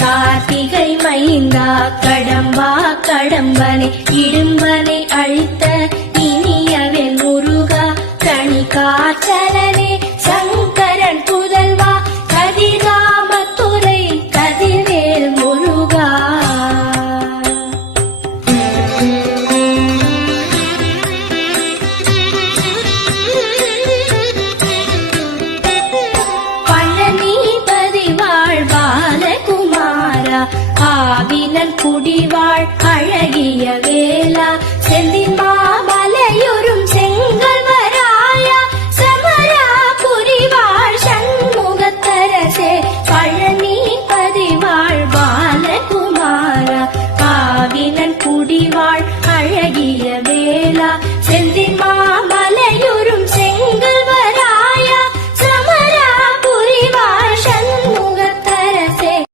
கார்த்திகை மைந்தா கடம்பா கடம்பனை இடும்பனை அழித்த இனியவன் முருகா கனி காற்றலனே சங்கரன் புதல்வா கதிர்காமத்துறை கதிர்வேல் முருகா. பழனிபதி வாழ் பாலகுமாரா ஆவினன் குடிவாழ்